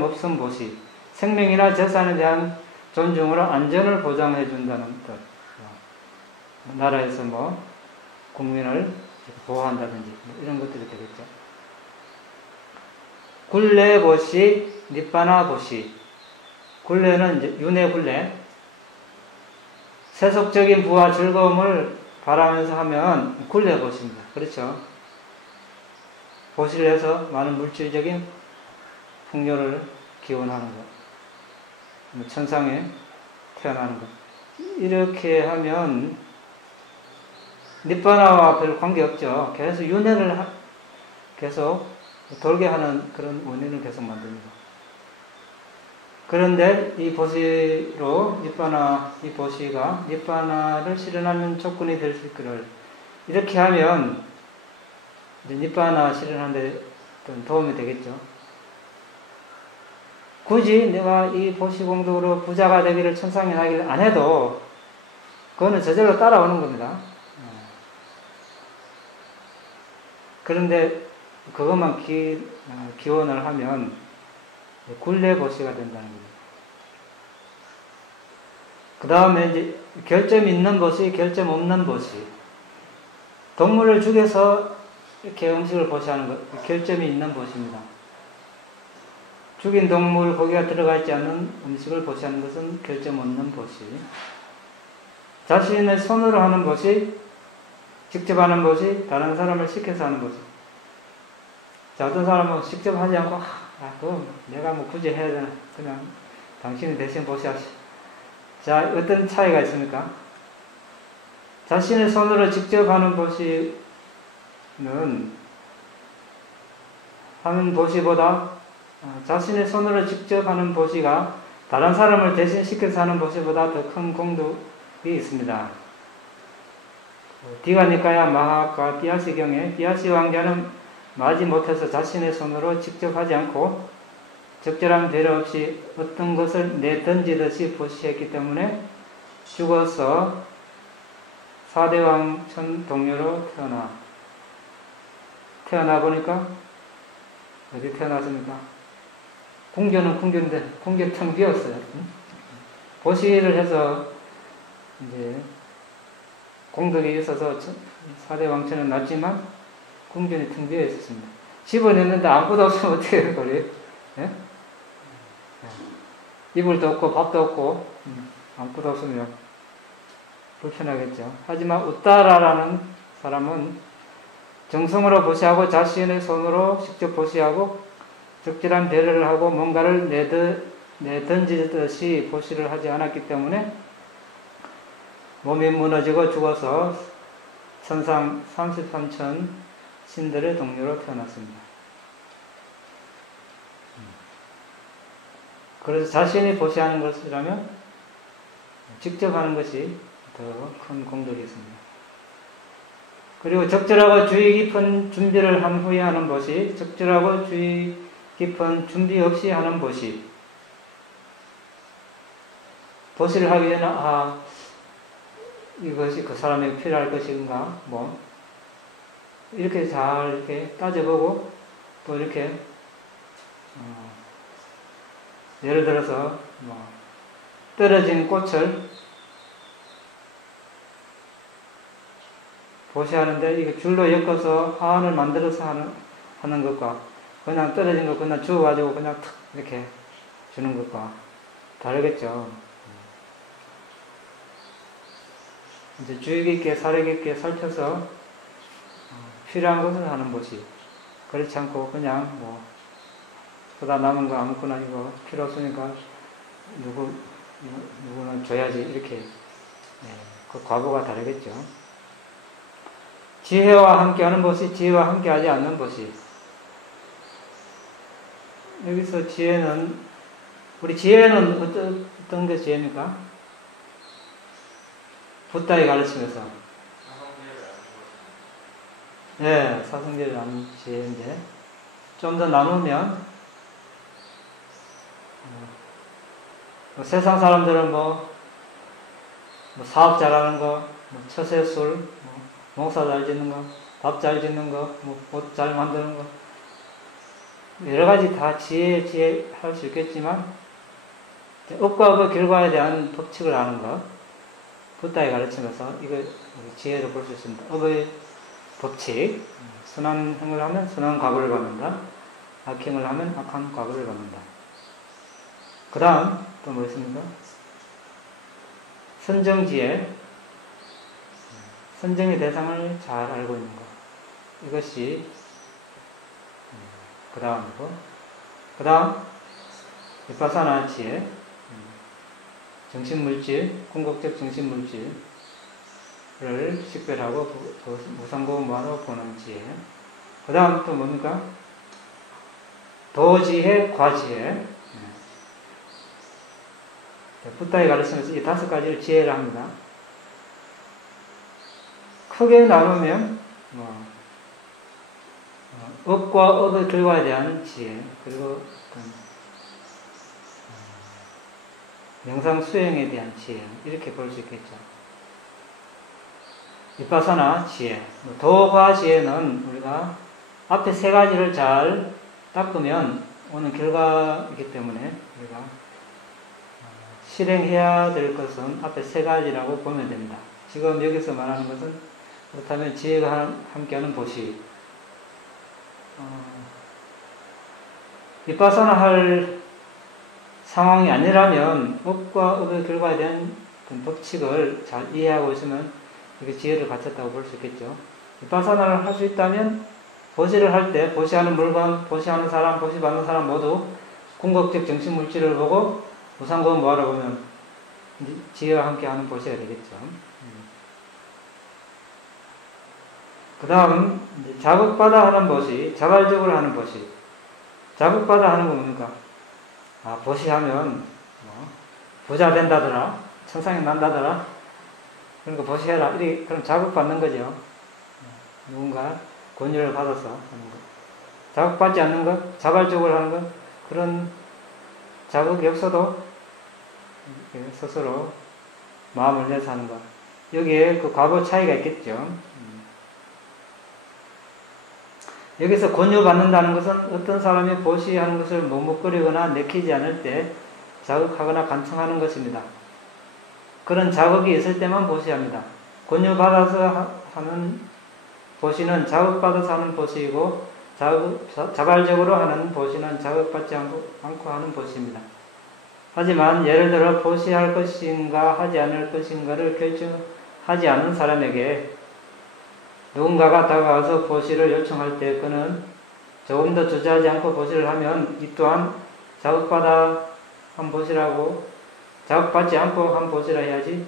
없음 보시. 생명이나 재산에 대한 존중으로 안전을 보장해 준다는 뜻. 나라에서 뭐 국민을 보호한다든지 이런 것들이 되겠죠. 굴레 보시, 니빠나 보시. 굴레는 이제 윤회 굴레. 세속적인 부와 즐거움을 바라면서 하면 굴레 보시입니다. 그렇죠? 보시를 해서 많은 물질적인 풍요를 기원하는 것. 천상에 태어나는 것. 이렇게 하면 니빠나와 별 관계없죠. 계속 윤회를 계속 돌게 하는 그런 원인을 계속 만듭니다. 그런데 이 보시로 이 보시가 니빠나를 실현하는 조건이 될 수 있기를 이렇게 하면 이제 니빠나 실현하는 데 도움이 되겠죠. 굳이 내가 이 보시 공덕으로 부자가 되기를 천상에 하기를 안 해도 그거는 저절로 따라오는 겁니다. 그런데 그것만 기원을 하면 굴레보시가 된다는 겁니다. 그 다음에 이제 결점 있는 보시, 결점 없는 보시. 동물을 죽여서 이렇게 음식을 보시하는 것, 결점이 있는 보시입니다. 죽인 동물 고기가 들어가 있지 않은 음식을 보시하는 것은 결점 없는 보시. 자신의 손으로 하는 보시, 직접 하는 보시, 다른 사람을 시켜서 하는 보시. 자, 어떤 사람은 직접 하지 않고, 그럼 내가 뭐 굳이 해야 되나? 그냥 당신이 대신 보시하시. 자, 어떤 차이가 있습니까? 자신의 손으로 직접 하는 보시는 하는 보시보다 자신의 손으로 직접 하는 보시가 다른 사람을 대신 시켜서 하는 보시보다 더 큰 공덕이 있습니다. 디가니카야 마하카 띠아시 경에 띠아시 왕자는 마지 못해서 자신의 손으로 직접 하지 않고 적절한 배려 없이 어떤 것을 내던지듯이 보시했기 때문에 죽어서 사대왕천 동료로 태어나 보니까 어디 태어났습니까? 궁전은 궁전인데 궁전 텅 비었어요. 보시를 해서 이제 공덕이 있어서 사대왕천은 났지만 궁전이 텅 비어 있었습니다. 집어냈는데 아무것도 없으면 어떻게 될 거예요? 예? 예. 이불도 없고 밥도 없고 아무것도 없으면 불편하겠죠. 하지만 우따라라는 사람은 정성으로 보시하고 자신의 손으로 직접 보시하고 적절한 배려를 하고 뭔가를 내던지듯이 보시를 하지 않았기 때문에 몸이 무너지고 죽어서 천상 33천 신들의 동료로 태어났습니다. 그래서 자신이 보시하는 것이라면 직접 하는 것이 더 큰 공덕이 있습니다. 그리고 적절하고 주의 깊은 준비를 한 후에 하는 것이, 적절하고 주의 깊은 준비 없이 하는 것이, 보시를 하기 전에 이것이 그 사람에게 필요할 것인가, 이렇게 잘 이렇게 따져보고, 또 이렇게 예를 들어서 떨어진 꽃을 보시하는데 이게 줄로 엮어서 화환을 만들어서 하는 것과 그냥 떨어진 거 그냥 주워가지고 그냥 탁 이렇게 주는 것과 다르겠죠. 이제 주의 깊게 사려 깊게 살펴서 필요한 것을 하는 것이, 그렇지 않고 그냥 보다 남은 거 아무거나 이거 필요 없으니까 누구는 줘야지 이렇게, 그 과거가 다르겠죠. 지혜와 함께 하는 것이, 지혜와 함께 하지 않는 것이. 여기서 지혜는, 우리 지혜는 어떤 게 지혜입니까? 붓다에 가르치면서. 네, 사성제를 아는 지혜인데, 좀 더 나누면, 세상 사람들은 사업 잘하는 거, 처세술, 농사 잘 짓는 거, 밥 잘 짓는 거, 옷 잘 만드는 거, 여러 가지 다 지혜 할 수 있겠지만, 업과 그 결과에 대한 법칙을 아는 것, 붓다에 가르치면서 이거 지혜로 볼 수 있습니다. 업의 법칙, 선한 행을 하면 선한 과보를 받는다, 악행을 하면 악한 과보를 받는다. 그 다음 또 뭐 있습니까? 선정지혜, 선정의 대상을 잘 알고 있는 것, 이것이 그 다음이고, 그 다음 비파사나 지혜, 정신물질, 궁극적 정신물질을 식별하고 무상고 무한으로 보는 지혜. 그 다음 또 뭡니까? 도지혜, 과지혜. 붓다에 가르치면서 이 5가지를 지혜를 합니다. 크게 나누면 업과 업의 결과에 대한 지혜, 그리고 명상 수행에 대한 지혜, 이렇게 볼 수 있겠죠. 비파사나 지혜, 도과 지혜는 우리가 앞에 3가지를 잘 닦으면 오는 결과이기 때문에 우리가 실행해야 될 것은 앞에 3가지라고 보면 됩니다. 지금 여기서 말하는 것은, 그렇다면 지혜가 함께하는 보시, 비파사나 할 상황이 아니라면 업과 업의 결과에 대한 법칙을 잘 이해하고 있으면 이게 지혜를 갖췄다고 볼 수 있겠죠. 비파사나를 할 수 있다면 보시를 할 때 보시하는 물건, 보시하는 사람, 보시받는 사람 모두 궁극적 정신물질을 보고 무상고음 뭐하러 보면 지혜와 함께하는 보시가 되겠죠. 그 다음 자극받아 하는 보시, 자발적으로 하는 보시. 자극받아 하는 건 뭡니까? 보시하면 부자 된다더라, 천상에 난다더라, 그러니까 보시해라, 이렇게 그럼 자극받는 거죠. 누군가 권유를 받아서 하는 것. 자극받지 않는 것, 자발적으로 하는 것, 그런 자극이 없어도 스스로 마음을 내서 하는 것. 여기에 그 과거 차이가 있겠죠. 여기서 권유받는다는 것은 어떤 사람이 보시하는 것을 머뭇거리거나 내키지 않을 때 자극하거나 간청하는 것입니다. 그런 자극이 있을 때만 보시합니다. 권유받아서 하는 보시는 자극받아서 하는 보시이고, 자발적으로 하는 보시는 자극받지 않고 하는 보시입니다. 하지만 예를 들어 보시할 것인가 하지 않을 것인가를 결정하지 않은 사람에게 누군가가 다가와서 보시를 요청할 때 그는 조금 더 주저하지 않고 보시를 하면 이 또한 자극받아 한 보시라고 자극받지 않고 한 보시라 해야지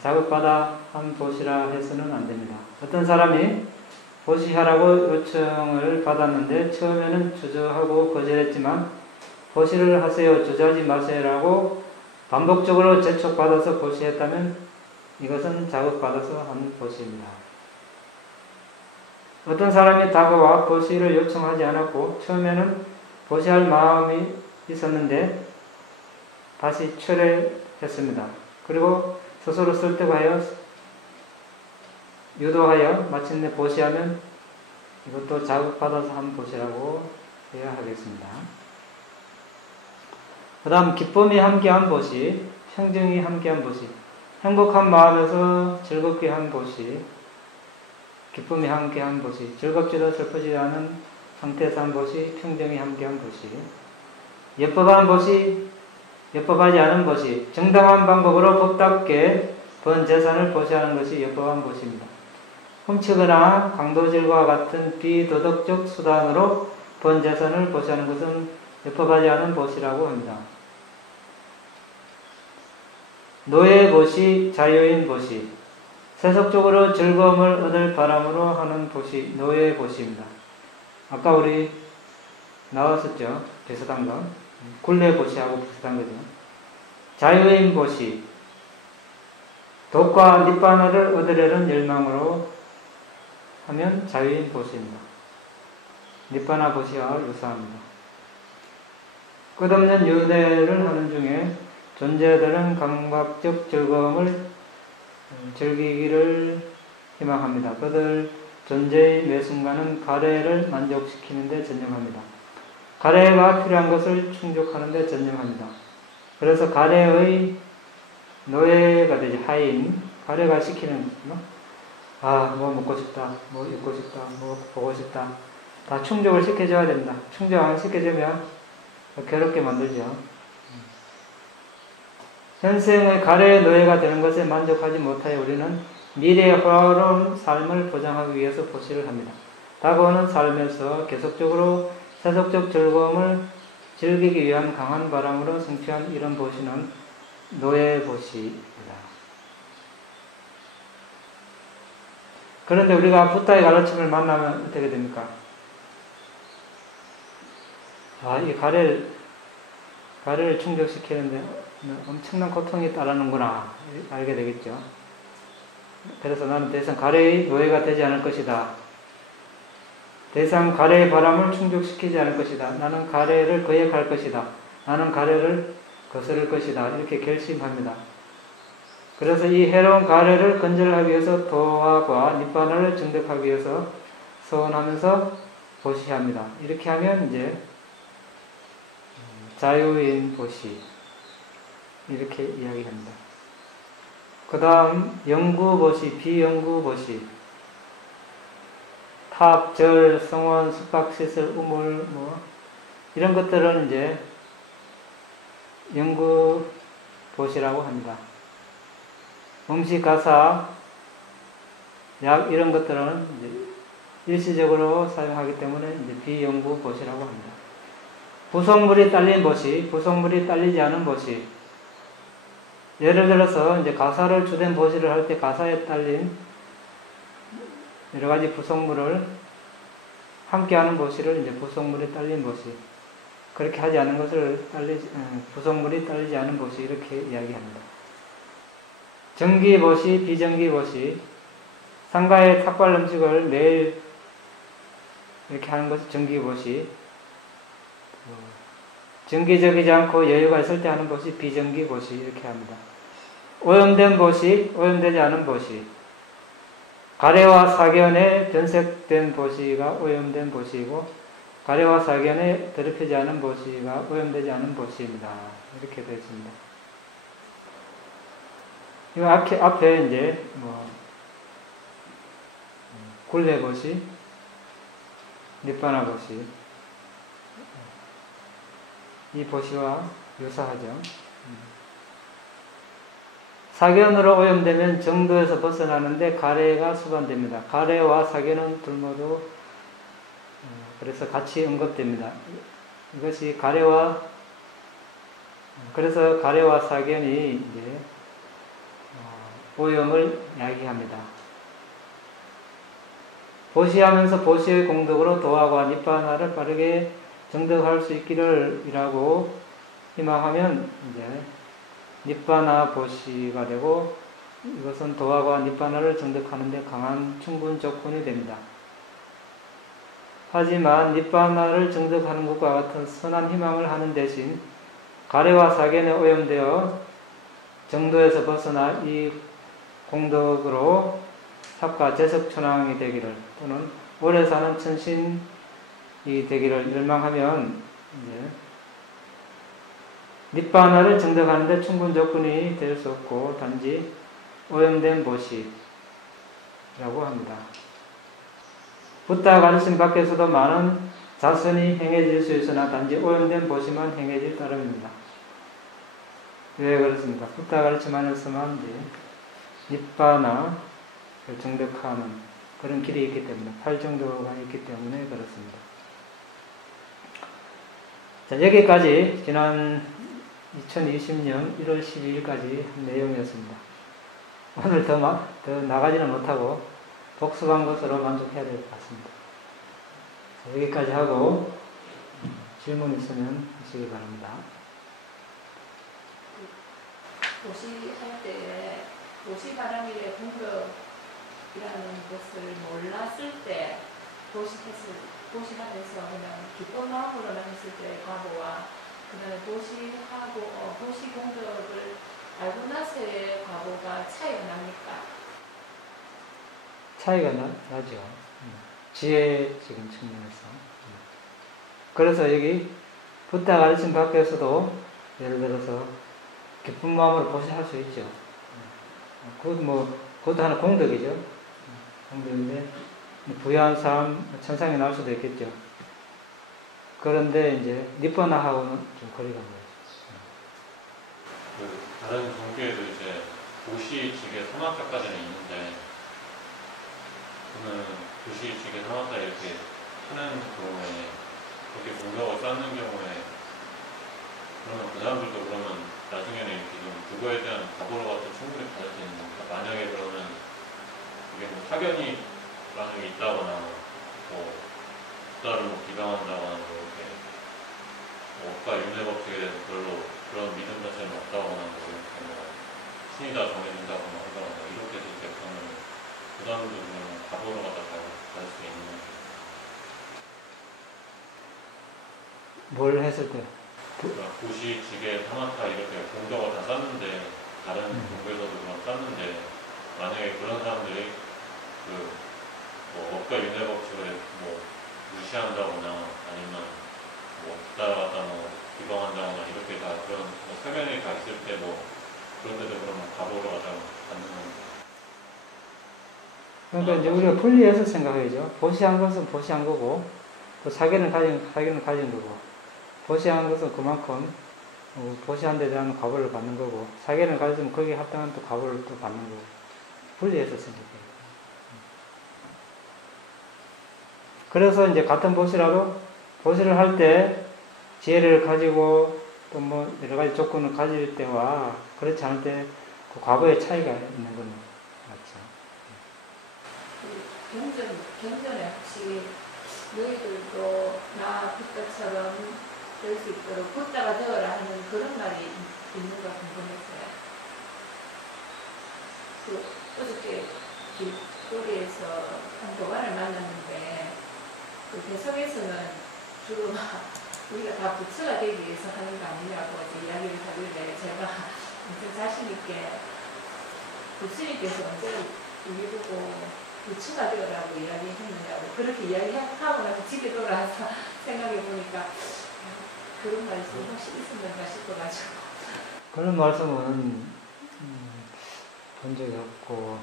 자극받아 한 보시라 해서는 안 됩니다. 어떤 사람이 보시하라고 요청을 받았는데 처음에는 주저하고 거절했지만 보시를 하세요, 주저하지 마세요라고 반복적으로 재촉받아서 보시했다면 이것은 자극받아서 한 보시입니다. 어떤 사람이 다가와 보시를 요청하지 않았고 처음에는 보시할 마음이 있었는데 다시 철회했습니다. 그리고 스스로 설득하여 유도하여 마침내 보시하면 이것도 자극받아서 한 보시라고 해야 하겠습니다. 그 다음 기쁨이 함께한 보시, 평정이 함께한 보시, 행복한 마음에서 즐겁게 한 보시, 기쁨이 함께한 보시, 즐겁지도 슬프지 않은 상태에서 한 보시, 평정이 함께한 보시, 예법한 보시, 예법하지 않은 보시, 정당한 방법으로 법답게 번 재산을 보시하는 것이 예법한 보시입니다. 훔치거나 강도질과 같은 비도덕적 수단으로 번 재산을 보시하는 것은 예법하지 않은 보시라고 합니다. 노예 보시, 자유인 보시, 세속적으로 즐거움을 얻을 바람으로 하는 보시, 노예 보시입니다. 아까 우리 나왔었죠? 비슷한 거. 굴레 보시하고 비슷한 거죠. 자유인 보시, 독과 니바나를 얻으려는 열망으로 하면 자유인 보시입니다. 니바나 보시와 유사합니다. 끝없는 유대를 하는 중에 존재들은 감각적 즐거움을 즐기기를 희망합니다. 그들 존재의 매 순간은 가래를 만족시키는 데 전념합니다. 가래가 필요한 것을 충족하는 데 전념합니다. 그래서 가래의 노예가 되지, 하인, 가래가 시키는 뭐 먹고 싶다, 뭐 입고 싶다, 뭐 보고 싶다, 다 충족을 시켜줘야 됩니다. 충족 안 시켜주면 괴롭게 만들죠. 현생의 가래의 노예가 되는 것에 만족하지 못하여 우리는 미래의 호화로운 삶을 보장하기 위해서 보시를 합니다. 다가오는 삶에서 계속적으로 세속적 즐거움을 즐기기 위한 강한 바람으로 성취한 이런 보시는 노예 보시입니다. 그런데 우리가 부타의 가르침을 만나면 어떻게 됩니까? 이 가래를 충족시키는데 엄청난 고통이 따르는구나 알게 되겠죠. 그래서 나는 더 이상 가래의 노예가 되지 않을 것이다. 더 이상 가래의 바람을 충족시키지 않을 것이다. 나는 가래를 거역할 것이다. 나는 가래를 거스를 것이다. 이렇게 결심합니다. 그래서 이 해로운 가래를 건절하기 위해서 도화과 니바나를 정득하기 위해서 서원하면서 보시합니다. 이렇게 하면 이제 자유인 보시 이렇게 이야기합니다. 그 다음 영구보시, 비영구보시, 탑, 절, 성원, 숙박시설, 우물 이런 것들은 이제 영구보시라고 합니다. 음식, 가사, 약 이런 것들은 이제 일시적으로 사용하기 때문에 이제 비영구보시라고 합니다. 부속물이 딸린 보시, 부속물이 딸리지 않은 보시. 예를 들어서 이제 가사를 주된 보시를 할 때 가사에 딸린 여러 가지 부속물을 함께하는 보시를 이제 부속물이 딸린 보시. 그렇게 하지 않은 것을 부속물이 딸리지 않은 보시 이렇게 이야기합니다. 정기 보시, 비정기 보시. 상가에 탁발 음식을 매일 이렇게 하는 것이 정기 보시. 정기적이지 않고 여유가 있을 때 하는 보시, 비정기 보시 이렇게 합니다. 오염된 보시, 오염되지 않은 보시. 가래와 사견에 변색된 보시가 오염된 보시이고 가래와 사견에 더럽히지 않은 보시가 오염되지 않은 보시입니다. 이렇게 되어 있습니다. 이 앞에 이제 굴레 보시, 니빠나 보시. 이 보시와 유사하죠. 사견으로 오염되면 정도에서 벗어나는데 가래가 수반됩니다. 가래와 사견은 둘 모두 그래서 같이 언급됩니다. 이것이 그래서 가래와 사견이 이제 오염을 야기합니다. 보시하면서 보시의 공덕으로 도화와 니빠나를 빠르게 정득할 수 있기를 이라고 희망하면 이제 니빠나 보시가 되고 이것은 도화와 니빠나를 정득하는 데 강한 충분 조건이 됩니다. 하지만 니빠나를 정득하는 것과 같은 선한 희망을 하는 대신 가래와 사견에 오염되어 정도에서 벗어나 이 공덕으로 삽과 재석천왕이 되기를 또는 오래 사는 천신이 되기를 열망하면 이제 니빠나를 정득하는 데 충분 조건이 될 수 없고 단지 오염된 보시라고 합니다. 붓다 가르침 밖에서도 많은 자선이 행해질 수 있으나 단지 오염된 보시만 행해질 따름입니다. 왜 그렇습니까? 붓다 가르침 안에서만 이제 니빠나 정득하는 그런 길이 있기 때문에 팔정도가 있기 때문에 그렇습니다. 자, 여기까지 지난 2020년 1월 12일까지 한 내용이었습니다. 오늘 더 나가지는 못하고 복습한 것으로 만족해야 될 것 같습니다. 자, 여기까지 하고 질문 있으면 하시기 바랍니다. 보시할 때 보시바람일의 공덕이라는 것을 몰랐을 때 보시하면서 그냥 기쁜 마음으로만 했을 때 과보와 그 다음에 보시 공덕을 알고 나서의 과보가 차이가 납니까? 차이가 나죠. 지혜 지금 측면에서. 그래서 여기 붓다 가르침 밖에서도 예를 들어서 기쁜 마음으로 보시할 수 있죠. 그것도 하나 공덕이죠. 공덕인데 부유한 사람 천상에 나올 수도 있겠죠. 그런데 이제 니빠나하고는 좀 거리가 멀어요. 다른 종교에도 이제 도시 지계 사마타까지는 있는데 저는 도시 지계 사마타 이렇게 하는 경우에 그렇게 공덕을 쌓는 경우에 그러면 그 사람들도 그러면 나중에는 이렇게 좀 그거에 대한 과보로 같은 충분히 받을 수 있는 겁니다. 만약에 그러면 이게 뭐 사견이라는 게 있다거나 뭐 부다를 뭐 비방한다거나 뭐 이렇게 업과 윤회 법칙에 대해서 별로 그런 믿음 자체는 없다거나 뭐 이렇게 뭐 신이 다 정해진다거나 하거나 이렇게 될 때 그러면 그 사람들도 그냥 과보로 갖다 받을 수 있는 거죠. 뭘 했을 때? 그러니까 도시, 지계, 사마타 이렇게 공덕을 다 쌓는데 다른 종교에서도 그런 쌓는데 만약에 그런 사람들이 뭐 업과 윤회 법칙을 뭐 무시한다거나 아니면 뭐 부다가 뭐 비방한다거나 이렇게 다 그런 뭐 사견이 다 있을 때 뭐 그런 데도 그러면 과보로 갖다 받는 겁니다. 그러니까 이제 우리가 분리해서 생각해야죠. 보시한 것은 보시한 거고 또 사견은 가진 거고 보시한 것은 그만큼 보시한 데 대한 과보를 받는 거고 사견을 가지면 거기에 합당한 또 과보를 또 받는 거고 분리해서 생각해요. 그래서 이제 같은 보시라도 보시를 할 때 지혜를 가지고 또 뭐 여러 가지 조건을 가질 때와 그렇지 않을 때 그 과보의 차이가 있는 건 맞죠. 경전에 혹시 너희들도 나 붓다처럼 될 수 있도록 붓다가 되어라 하는 그런 말이 있는가 궁금했어요. 어저께 길거리에서 한 교관을 만났는데 그 개성에서는 주로 우리가 다 부처가 되기 위해서 하는 거 아니냐고 이야기를 하길래 제가 엄청 자신있게 부처님께서 언제 우리 보고 부처가 되어라고 이야기했느냐고 그렇게 이야기하고 나서 집에 돌아와서 생각해보니까 그런 말씀이 혹시 있었는가 싶어가지고 그런 말씀은 본 적이 없고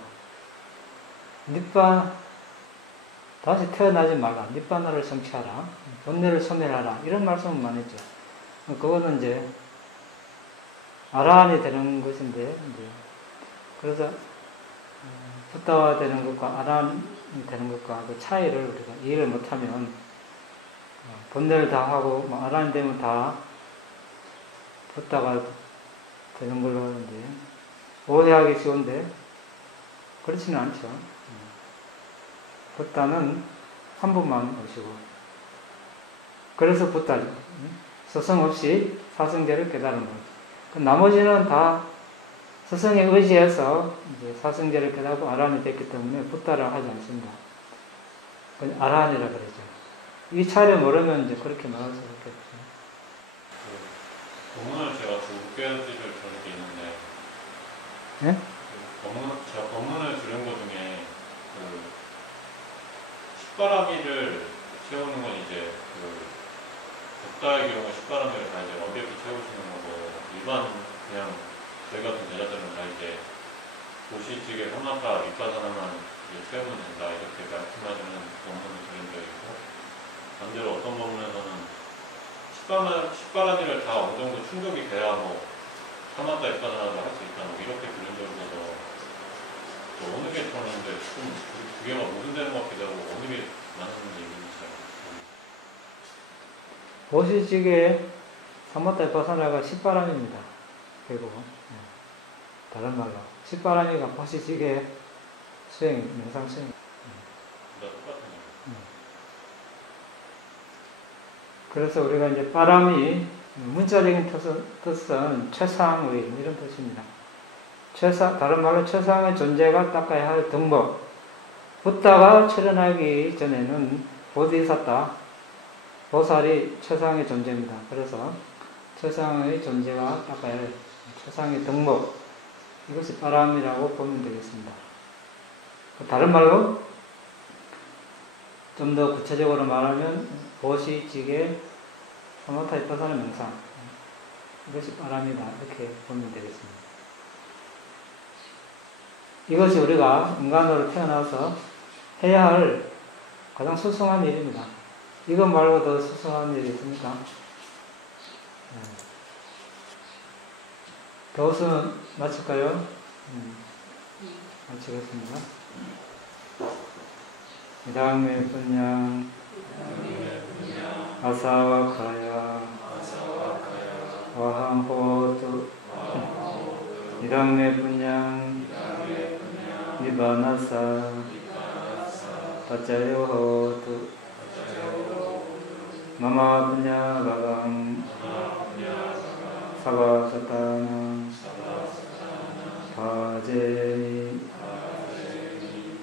다시 태어나지 말라. 니바나를 성취하라. 본래를 소멸하라. 이런 말씀은 많이 했죠. 그거는 이제 아라한이 되는 것인데, 이제 그래서 붓다가 되는 것과 아라한이 되는 것과 그 차이를 우리가 이해를 못하면 본래를 다 하고 아라한이 되면 다 붓다가 되는 걸로 이제 오해하기 쉬운데 그렇지는 않죠. 붓다는 한 분만 오시고 그래서 붓다죠. 스승 없이 사성제를 깨달은 거죠. 나머지는 다 스승에 의지해서 이제 사성제를 깨닫고 아라한이 됐기 때문에 붓다를 하지 않습니다. 아라한이라 그러죠. 이 차이를 모르면 이제 그렇게 말할 수 없겠죠. 법문을 제가 두 개를 들은 게 있는데, 예? 제가 법문을 들은 것 중에 십바라기를 채우는 건 이제 붓다의 경우 십바라기를 다 이제 완벽히 채우시는 거고, 일반 그냥 저희 같은 제자들은 다 이제 도시직의 사마타 밑바사나만 채우면 된다 이렇게 말씀하시는 법문을 들은 적이 있고, 반대로 어떤 법문에서는 십바라기를 다 어느 정도 충족이 돼야 뭐 사마타 밑바사나도 할 수 있다 뭐 이렇게 들은 적이 있어서 어느 게 저는데 좀 두 개가 모순되는 것 같기도 하고 어느 게 맞는 얘기인지 잘 모르겠어요. 보시직의 사마타 밑바사나가 십바람입니다. 결국 다른 말로 십바람이가 보시직의 수행, 명상 수행. 똑같은 그래서 우리가 이제 바람이 문자적인 뜻은 최상의 이런 뜻입니다. 다른 말로 최상의 존재가 닦아야 할 덕목. 붓다가 출현하기 전에는 보디사타, 보살이 최상의 존재입니다. 그래서 최상의 존재가 닦아야 할 최상의 덕목. 이것이 바람이라고 보면 되겠습니다. 다른 말로 좀 더 구체적으로 말하면 보시직의 사마타 위파사나 명상, 이것이 바람이다 이렇게 보면 되겠습니다. 이것이 우리가 인간으로 태어나서 해야 할 가장 수승한 일입니다. 이것 말고 더 수승한 일이 있습니까? 교수는 마칠까요? 마치겠습니다. 이당메 분양 아사와카야 와항호투 이당메 분양 니바나사 파짜요호투 마마 분야 가강 사바사타나 바제니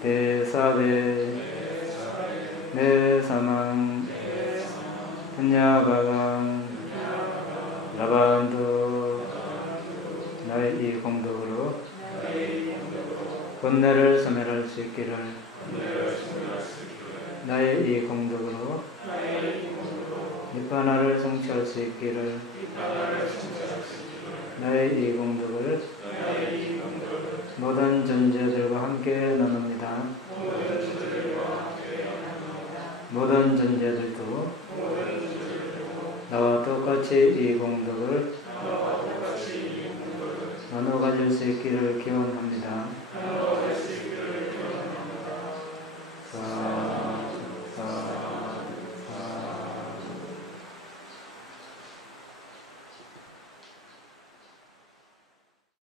대사베 내사망 분야가강 라반두 나의 이 공덕으로 본래를 소멸할 수 있기를 나의 이 공덕으로 니바나를 성취할 수 있기를 나의 이 공덕을 모든 존재들과 함께 나눕니다. 모든 존재들도 나와 똑같이 이 공덕을 나눠 가질 수 있기를 기원합니다.